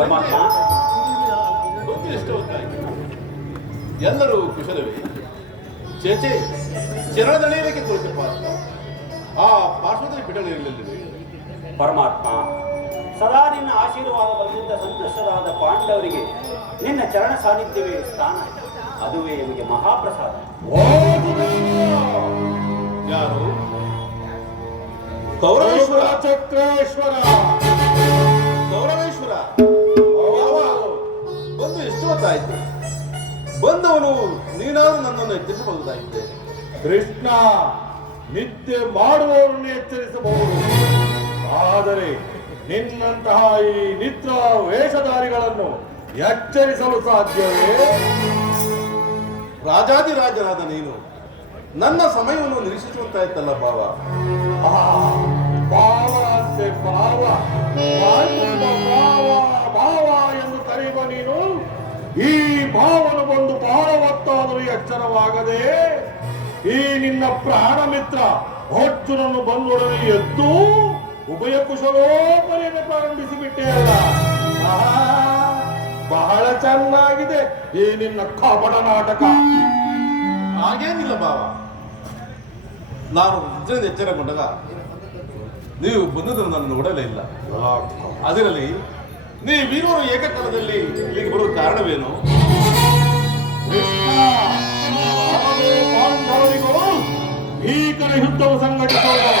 ಪರಮಾತ್ಮ, ಬಂದು ಎಷ್ಟು ಹೊತ್ತಾಯಿತು? ಎಲ್ಲರೂ ಕುಶಲವೇ? ಚೇಚೆ ಚರಣದಣಿಯಲಿಕ್ಕೆ ತೋರಿಸಿ ಪಾರ್ಥ. ಆ ಪಾರ್ಶ್ವದಲ್ಲಿ ಬಿಡಲಿರಲಿಲ್ಲವೇ? ಪರಮಾತ್ಮ, ಸದಾ ನಿನ್ನ ಆಶೀರ್ವಾದ ಬಲದಿಂದ ಸಂತೋಷರಾದ ಪಾಂಡವರಿಗೆ ನಿನ್ನ ಚರಣ ಸಾನ್ನಿಧ್ಯವೇ ಸ್ಥಾನ. ಅದುವೇ ನಿಮಗೆ ಮಹಾಪ್ರಸಾದ. ಯಾರು? ಕೌರವೇಶ್ವರ ಚಕ್ರೇಶ್ವರ. ಕೌರವೇಶ್ವರ ಬಂದು ಎಷ್ಟು ಹೊತ್ತಾಯ್ತು? ಬಂದವನು ನೀನಾದ್ರೂ ನನ್ನನ್ನು ಎಚ್ಚರಿಸಬಹುದಾಗಿದೆ. ಕೃಷ್ಣ, ನಿದ್ದೆ ಮಾಡುವವರನ್ನು ಎಚ್ಚರಿಸಬಹುದು, ಆದರೆ ನಿನ್ನಂತಹ ಈ ನಿದ್ರ ವೇಷಧಾರಿಗಳನ್ನು ಎಚ್ಚರಿಸಲು ಸಾಧ್ಯವೇ? ರಾಜಾದಿರಾಜನಾದ ನೀನು ನನ್ನ ಸಮಯವನ್ನು ನಿರೀಕ್ಷಿಸುವಂತಾಯ್ತಲ್ಲ ಭಾವ. ಭಾವ ಅಂತೆ ಭಾವ, ಭಾವ ಭಾವ ಎಂದು ಕರೆಯುವ ನೀನು ಈ ಭಾವನು ಬಂದು ಬಹಳ ಹೊತ್ತಾದರೂ ಎಚ್ಚರವಾಗದೆ ಈ ನಿನ್ನ ಪ್ರಾಣ ಮಿತ್ರ ಅರ್ಜುನನ್ನು ಬಂದೊಡನೆ ಎದ್ದು ಉಭಯ ಕುಶಲೋಪರಿಯನ್ನು ಪ್ರಾರಂಭಿಸಿಬಿಟ್ಟೆ ಅಲ್ಲ. ಬಹಳ ಚೆನ್ನಾಗಿದೆ ಈ ನಿನ್ನ ಕಪಟ ನಾಟಕ. ಹಾಗೇನಿಲ್ಲ ಭಾವ. ನಾನು ನಿಜದಿಂದ ಎಚ್ಚರಗೊಂಡಾಗ ನೀವು ಬಂದದನ್ನು ನಾನು ನೋಡಲೇ ಇಲ್ಲ. ಅದರಲ್ಲಿ ನೀವಿರುವರು ಏಕಕಾಲದಲ್ಲಿ ಇಲ್ಲಿಗೆ ಬರುವ ಕಾರಣವೇನು? ಪಾಂಡವರಿಗೂ ಭೀಕರ ಯುದ್ಧವು ಸಂಘಟಿಸೋದು.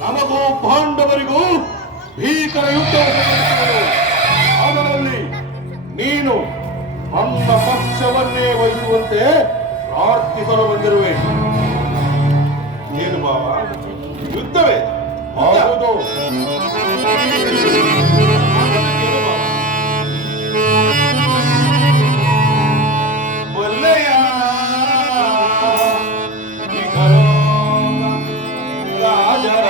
ನಮಗೂ ಪಾಂಡವರಿಗೂ ಭೀಕರ ಯುದ್ಧ, ಅದರಲ್ಲಿ ನೀನು ನನ್ನ ಪಕ್ಷವನ್ನೇ ವಹಿಸುವಂತೆ ಪ್ರಾರ್ಥಿಸಲು ಬಂದಿರುವೆ. ಏನು ಭಾವ? ಯುದ್ಧವೇ? ಹೌದು. ಒಳ್ಳೆಯ ರಾಜರ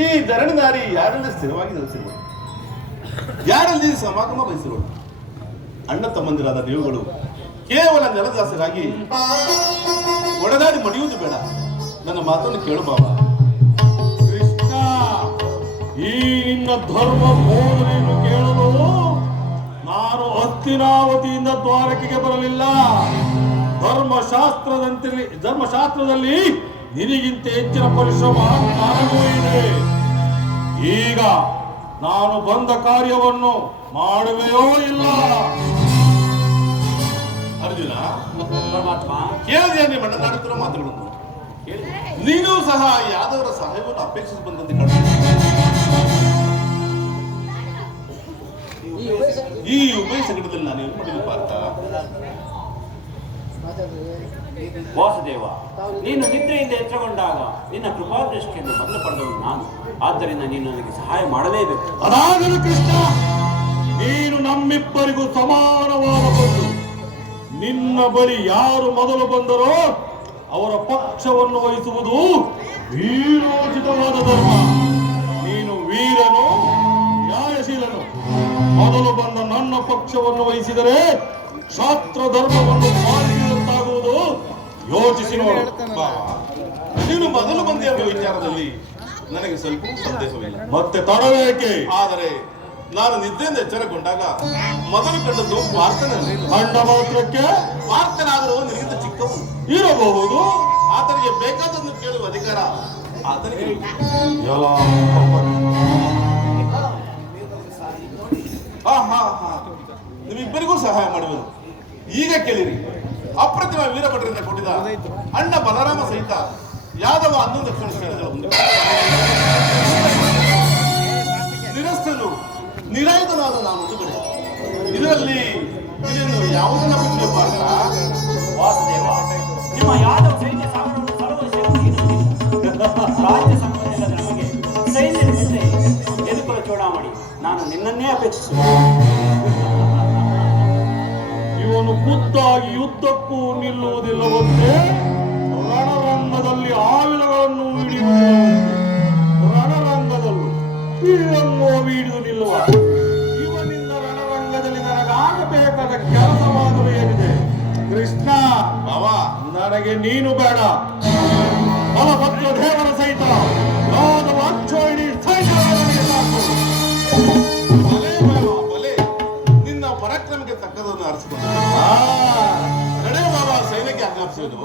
ಈ ಧರಣಿದಾರಿ ಯಾರಲ್ಲಿ ಸ್ಥಿರವಾಗಿ ನೆಲೆಸಿರುವುದು, ಯಾರಲ್ಲಿ ಸಮಾಗಮ ಬಯಸಿರುವುದು? ಅಣ್ಣ ತಮ್ಮಂದಿರಾದ ನೀವುಗಳು ಕೇವಲ ನೆಲದಾಸರಾಗಿ ಒಡನಾಡಿ ಮಡಿಯುವುದು ಬೇಡ. ನನ್ನ ಮಾತನ್ನು ಕೇಳು ಬಾಬಾ. ಕೃಷ್ಣ, ಈ ನಿನ್ನ ಧರ್ಮ ಬೋಧನೆಯನ್ನು ಕೇಳಲು ನಾನು ಹಸ್ತಿನಾವತಿಯಿಂದ ದ್ವಾರಕೆಗೆ ಬರಲಿಲ್ಲ. ಧರ್ಮಶಾಸ್ತ್ರದಲ್ಲಿ ನಿನಗಿಂತ ಹೆಚ್ಚಿನ ಪರಿಶ್ರಮ ನನಗೂ ಇದೆ. ಈಗ ನಾನು ಬಂದ ಕಾರ್ಯವನ್ನು ಮಾಡುವೆಯೋ ಇಲ್ಲ? ಅರ್ಜುನ, ಪರಮಾತ್ಮ, ಕೇಳಿದೆ ನಿಮ್ಮ ಅಣ್ಣನಾಡುತ್ತಿರೋ ಮಾತುಗಳನ್ನು. ಕೇಳಿದೆ. ನೀನು ಸಹ ಯಾದವರ ಸಹಾಯವನ್ನು ಅಪೇಕ್ಷಿಸಿ ಬಂದಂತೆ ಕಾಣುತ್ತೆ. ಈ ಉಭಯ ಸಂಕಟದಲ್ಲಿ ನಾನು ಏನು ಮಾಡಿಲ್ಲ ಪಾರ್ಥ. ವಾಸುದೇವ, ನೀನು ನಿದ್ರೆಯಿಂದ ಎಚ್ಚರಗೊಂಡಾಗ ನಿನ್ನ ಕೃಪಾದೃಷ್ಟಿಯನ್ನು ಮೊದಲು ಪಡೆದವನು ನಾನು. ಆದ್ದರಿಂದ ನೀನು ನನಗೆ ಸಹಾಯ ಮಾಡಲೇಬೇಕು. ಅದಾಗಲು ಕೃಷ್ಣ, ನೀನು ನಮ್ಮಿಬ್ಬರಿಗೂ ಸಮಾನವಾದ ಬಂಧು. ನಿನ್ನ ಬಳಿ ಯಾರು ಮೊದಲು ಬಂದರೋ ಅವರ ಪಕ್ಷವನ್ನು ವಹಿಸುವುದು ವೀರೋಚಿತವಾದ ಧರ್ಮ. ನೀನು ವೀರನು, ನ್ಯಾಯಶೀಲನು. ಮೊದಲು ಬಂದ ನನ್ನ ಪಕ್ಷವನ್ನು ವಹಿಸಿದರೆ ಶಾಸ್ತ್ರ ಧರ್ಮವನ್ನು ಪಾಲಿಸಿದಂತಾಗುವುದು. ಯೋಚಿಸಿ ನೋಡು. ನೀನು ಮೊದಲು ಬಂದೆ ಎಂಬ ವಿಚಾರದಲ್ಲಿ ನನಗೆ ಸ್ವಲ್ಪ ಸಂದೇಹವಿಲ್ಲ. ಮತ್ತೆ ತಡವೇಕೆ? ಆದರೆ ನಾನು ನಿದ್ದೆಯಿಂದ ಎಚ್ಚರಗೊಂಡಾಗ ಮೊದಲು ಕಂಡದ್ದು ಪಾರ್ಥನಲ್ಲಿ. ಕಂಡ ಮಾತ್ರಕ್ಕೆ ಪಾರ್ಥನಾದರೂ ನಿನಗಿಂತ ಚಿಕ್ಕವನು ಇರಬಹುದು. ಆತನಿಗೆ ಬೇಕಾದನ್ನು ಕೇಳುವ ಅಧಿಕಾರ ಆತನಿಗೆ. ನಿಮ್ಮಿಬ್ಬರಿಗೂ ಸಹಾಯ ಮಾಡುವುದು. ಈಗ ಕೇಳಿರಿ, ಅಪ್ರತಿಮ ವೀರಭದ್ರರಿಂದ ಕೊಟ್ಟಿದ ಅಣ್ಣ ಬಲರಾಮ ಸಹಿತ ಯಾದವ 11 ಲಕ್ಷ ಸೇನೆಗಳ ಮುಂದೆ ನಿರಸ್ತನು ನಿರಾಯುಧನಾದ ನಾನು ಒಂದು ಕಡೆ. ಇದರಲ್ಲಿ ಇದನ್ನು ಯಾವುದನ್ನ ಪ್ರಶ್ನೆ ಪಾರ್ಥ? ವಾಸುದೇವ, ನಿಮ್ಮ ಯಾದವ ಸೈನ್ಯ ಸಾಗರವನ್ನು ರಾಜ್ಯ ಸಂಬಂಧಿಸಿದ ನಮಗೆ ಸೈನ್ಯದ ಮುಂದೆ ಎದುಕುಲ ಚೂಡಾಮಣಿ. ನಾನು ನಿನ್ನನ್ನೇ ಅಪೇಕ್ಷಿಸುವೆ. ಇವನು ಖುದ್ದಾಗಿ ಯುದ್ಧಕ್ಕೂ ನಿಲ್ಲುವುದಿಲ್ಲವಂತೆ, ರಣರಂಗದಲ್ಲಿ ಆವಿಲಗಳನ್ನು ಹಿಡಿಯುವುದಿಲ್ಲವಂತೆ. ರಣರಂಗದಲ್ಲೂ ಬೀಳಂಗೋ ಬೀಡಿದು ನಿಲ್ಲುವ ಇವನಿಂದ ರಣರಂಗದಲ್ಲಿ ನನಗಾಗಬೇಕಾದ ಕೆಲಸವಾಗಲು ಏನಿದೆ? ಕೃಷ್ಣ, ಬಾವಾ, ನನಗೆ ನೀನು ಬೇಡ. ಬಲಭದ್ರ ದೇವರ ಸಹಿತ ಯಾದವ ಅಕ್ಷೋಹಿಣಿ ಸೈನ್ಯವೇ ನನಗೆ ಸಾಕು. ಬಲೆ ಬಾವಾ, ಬಲೆ. ನಿನ್ನ ಪರಾಕ್ರಮಕ್ಕೆ ತಕ್ಕದನ್ನು ಅರಸಿಕೊಂಡು ನಡೆ ಬಾಬಾ, ಸೈನ್ಯಕ್ಕೆ ಆಜ್ಞಾಪಿಸುವುದು.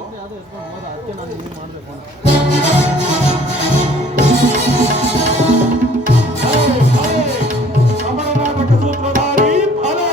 ಸಮರನಾಟಕ ಸೂತ್ರಧಾರಿ ಫಲೆ.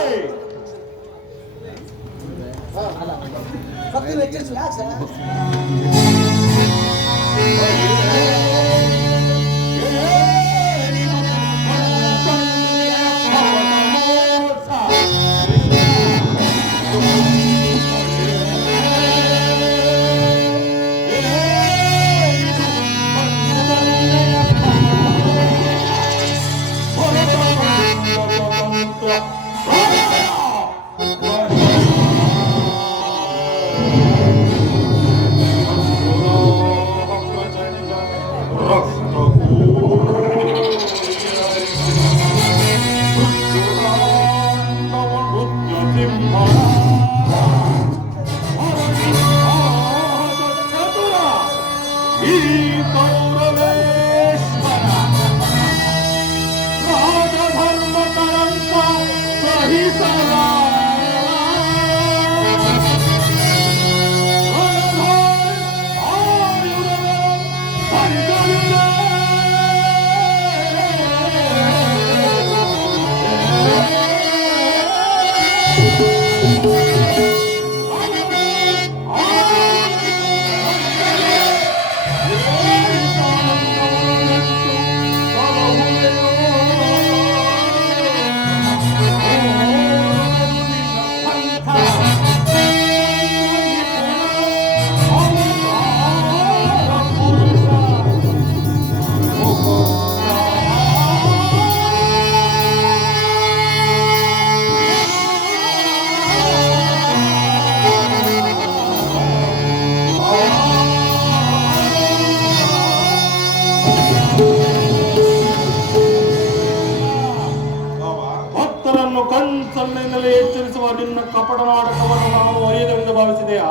ಕಪಟ ನಾಟಕವನ್ನು ನಾವು ಒರೆಯದೆಂದು ಭಾವಿಸಿದೆಯಾ?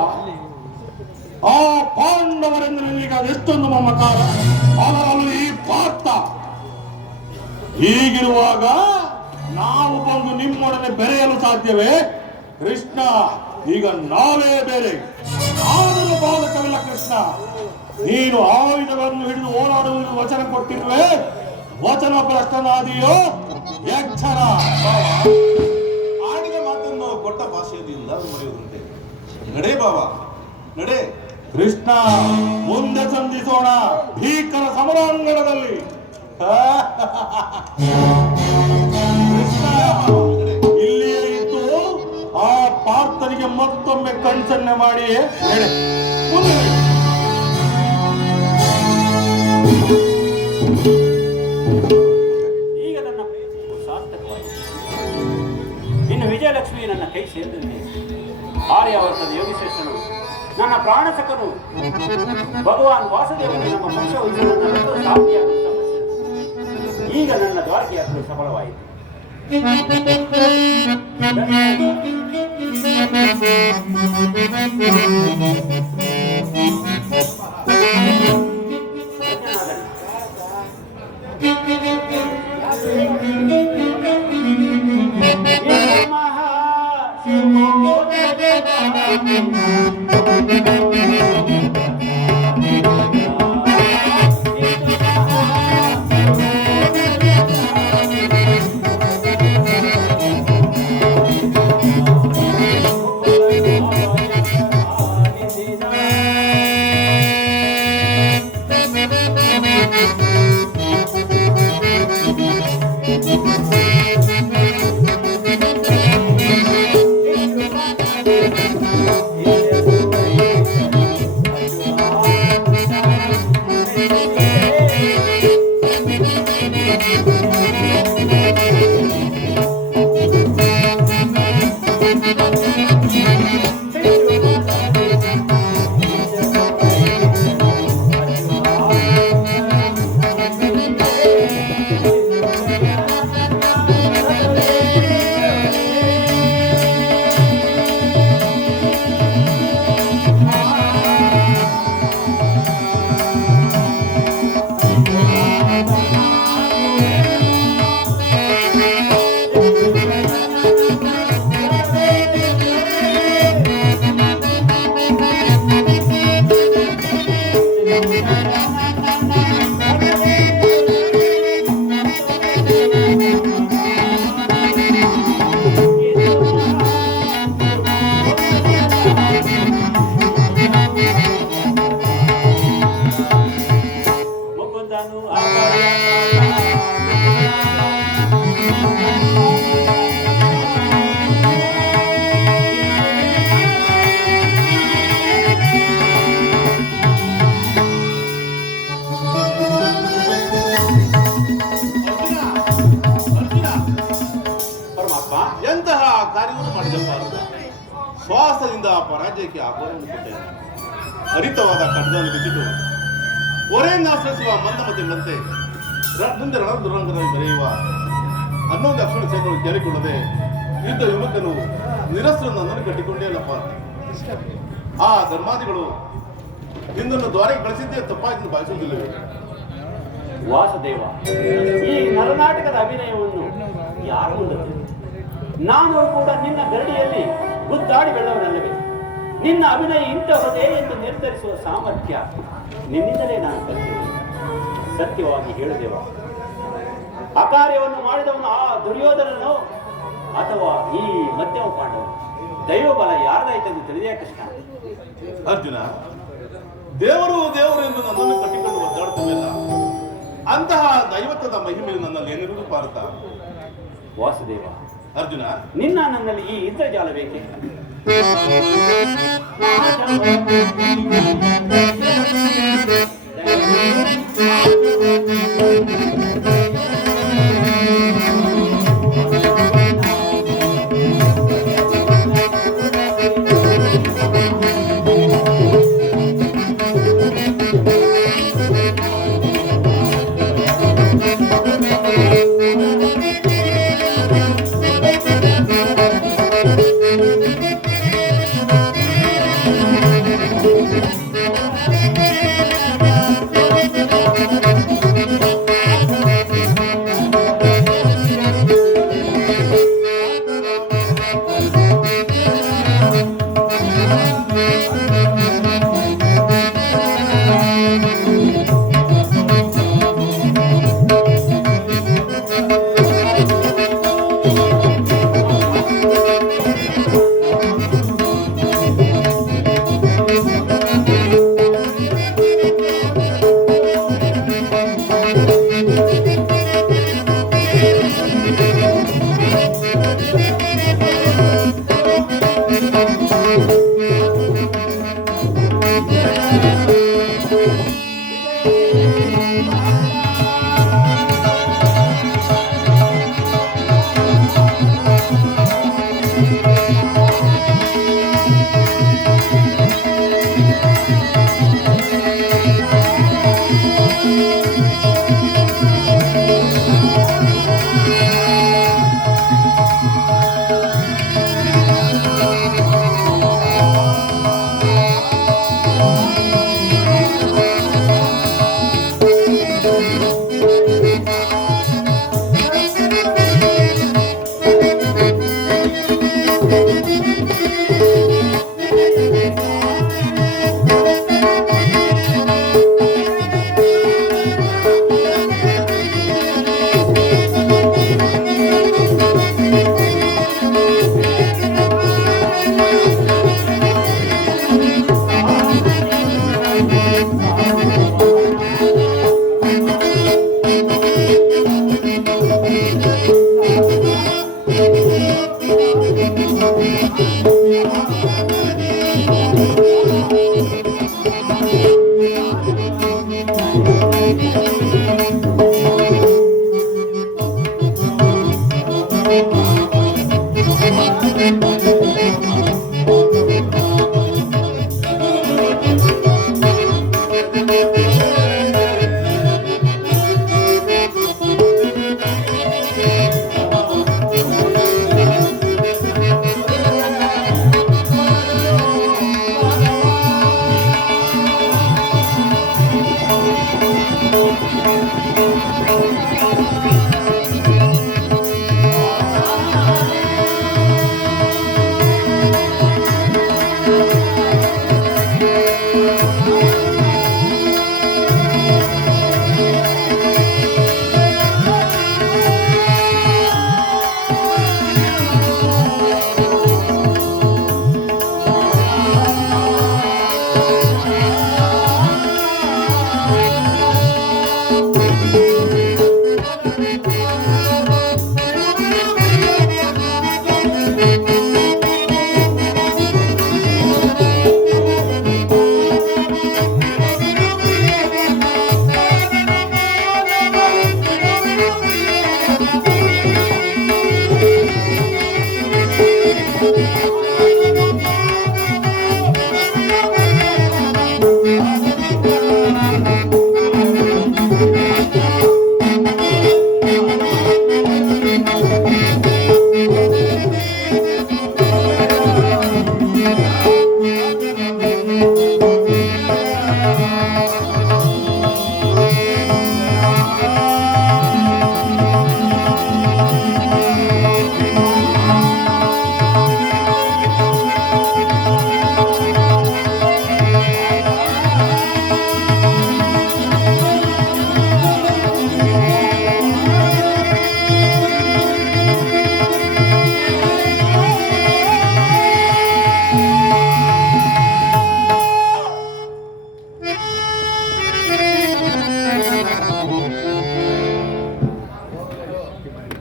ಆ ಪಾಂಡವರೆಂದು ನಿನಗೆ ಅದೆಷ್ಟೊಂದು ಮಮಕಾರ, ಅದರಲ್ಲೂ ಈ ಪಾರ್ಥ. ಹೀಗಿರುವಾಗ ನಾವು ಬಂದು ನಿಮ್ಮೊಡನೆ ಬೆರೆಯಲು ಸಾಧ್ಯವೇ? ಕೃಷ್ಣ, ಈಗ ನಾವೇ ಬೇರೆ, ಆದರೂ ಬಾಲಕವಿಲ್ಲ ಕೃಷ್ಣ. ನೀನು ಆಯುಧಗಳನ್ನು ಹಿಡಿದು ಓಡಾಡುವುದು ವಚನ ಕೊಟ್ಟಿರುವೆ, ವಚನ ಭ್ರಷ್ಟನಾದಿಯೋ ಎಚ್ಚರ. ಆಡಿದ ಮಾತನ್ನು ಕೊಟ್ಟ ಭಾಷೆಯಿಂದ ಮರೆಯುವುದುಂಟೆ. ನಡೆ ಬಾವ, ನಡೆ. ಕೃಷ್ಣ, ಮುಂದೆ ಸಂಧಿಸೋಣ ಭೀಕರ ಸಮರಾಂಗಣದಲ್ಲಿ. ಕೃಷ್ಣ, ಇಲ್ಲಿಯೇ ಇದ್ದು ಆ ಪಾರ್ಥನಿಗೆ ಮತ್ತೊಮ್ಮೆ ಕಣ್ಸನ್ನೆ ಮಾಡಿ ನಡೆ. ಮುಂದೆ ನಡೆ. ಈಗ ನನ್ನ ಪ್ರಯತ್ನವು ಸಾರ್ಥಕವಾಯಿತು. ಇನ್ನು ವಿಜಯಲಕ್ಷ್ಮಿ ನನ್ನ ಕೈ ಸೇರಿದಂತೆ. ಆರ್ಯಾವರ್ತದ ಯೋಗಿಶ್ರೇಷ್ಠನು, ನನ್ನ ಪ್ರಾಣಸಕನು ಭಗವಾನ್ ವಾಸುದೇವನಿಗೆ ನಮ್ಮ ಪಕ್ಷ ಉಳಿಸುವ ಸಾಧ್ಯ. ಈಗ ನನ್ನ ದ್ವಾರಕೆ ಯಾತ್ರೆ ಸಫಲವಾಯಿತು. ಎಂತಹ ಕಾರ್ಯವನ್ನು ಮಾಡಿದಪ್ಪ ಅಂತ ಶ್ವಾಸದಿಂದ ಪರಾಜಯಕ್ಕೆ ಆಹ್ವಾನವನ್ನು ಕೊಟ್ಟೆ. ಹರಿತವಾದ ಖಡ್ಗವನ್ನು ಬಿಚ್ಚಿತು ಹೊರೆಯನ್ನು ಆಶ್ರಯಿಸುವ ಮಂದಮತಿಗಳಂತೆ ಮುಂದೆ ರಣದುರಂಗದಲ್ಲಿ ಬೆರೆಯುವ ಹನ್ನೊಂದು ಅಕ್ಷರ ಸೇನೆಗಳು ಕೇಳಿಕೊಳ್ಳದೆ ಯುದ್ಧ ಯುವಕನು ನಿರಸ್ತ್ರ ನನ್ನನ್ನು ಕಟ್ಟಿಕೊಂಡೇ ಅಲ್ಲಪ್ಪ. ಆ ಧರ್ಮಾದಿಗಳು ನಿನ್ನನ್ನು ದ್ವಾರಕ್ಕೆ ಕಳಿಸಿದ್ದೇ ತಪ್ಪಾಗಿ ಭಾವಿಸುವುದಿಲ್ಲವೇ? ವಾಸುದೇವ, ಈ ನರನಾಟಕದ ಅಭಿನಯವನ್ನು ಯಾರು ಮುಂದೆ? ನಾನು ಕೂಡ ನಿನ್ನ ಗರಡಿಯಲ್ಲಿ ಗುದ್ದಾಡಿ ಬೆಳ್ಳವನಲ್ಲವೇ? ನಿನ್ನ ಅಭಿನಯ ಇಂತಹದೇ ಎಂದು ನಿರ್ಧರಿಸುವ ಸಾಮರ್ಥ್ಯ ನಿನ್ನಿಂದಲೇ ನಾನು ಕಲಿತಿದ್ದೇನೆ. ಸತ್ಯವಾಗಿ ಹೇಳುದೇವ, ಅಕಾರ್ಯವನ್ನು ಮಾಡಿದವನು ಆ ದುರ್ಯೋಧನನೋ ಅಥವಾ ಈ ಮಧ್ಯಮ ಪಾಂಡವ? ದೈವಬಲ ಯಾರದಾಯ್ತೆಂದು ತಿಳಿದೇ ಕೃಷ್ಣ. ಅರ್ಜುನ, ದೇವರು ದೇವರು ಎಂದು ನನ್ನನ್ನು ಕಟ್ಟಿಕೊಂಡು ಒದ್ದಾಡುತ್ತವೆಲ್ಲ ಅಂತಹ ದೈವತ್ವದ ಮಹಿಮೆಯು ನನ್ನಲ್ಲಿ ಏನಿರುವುದು ಪಾರ್ಥ. ವಾಸುದೇವ, ಅರ್ಜುನ, ನಿನ್ನ ನನ್ನಲ್ಲಿ ಈ ಇಂದ್ರಜಾಲ ಬೇಕೆ? Thank you.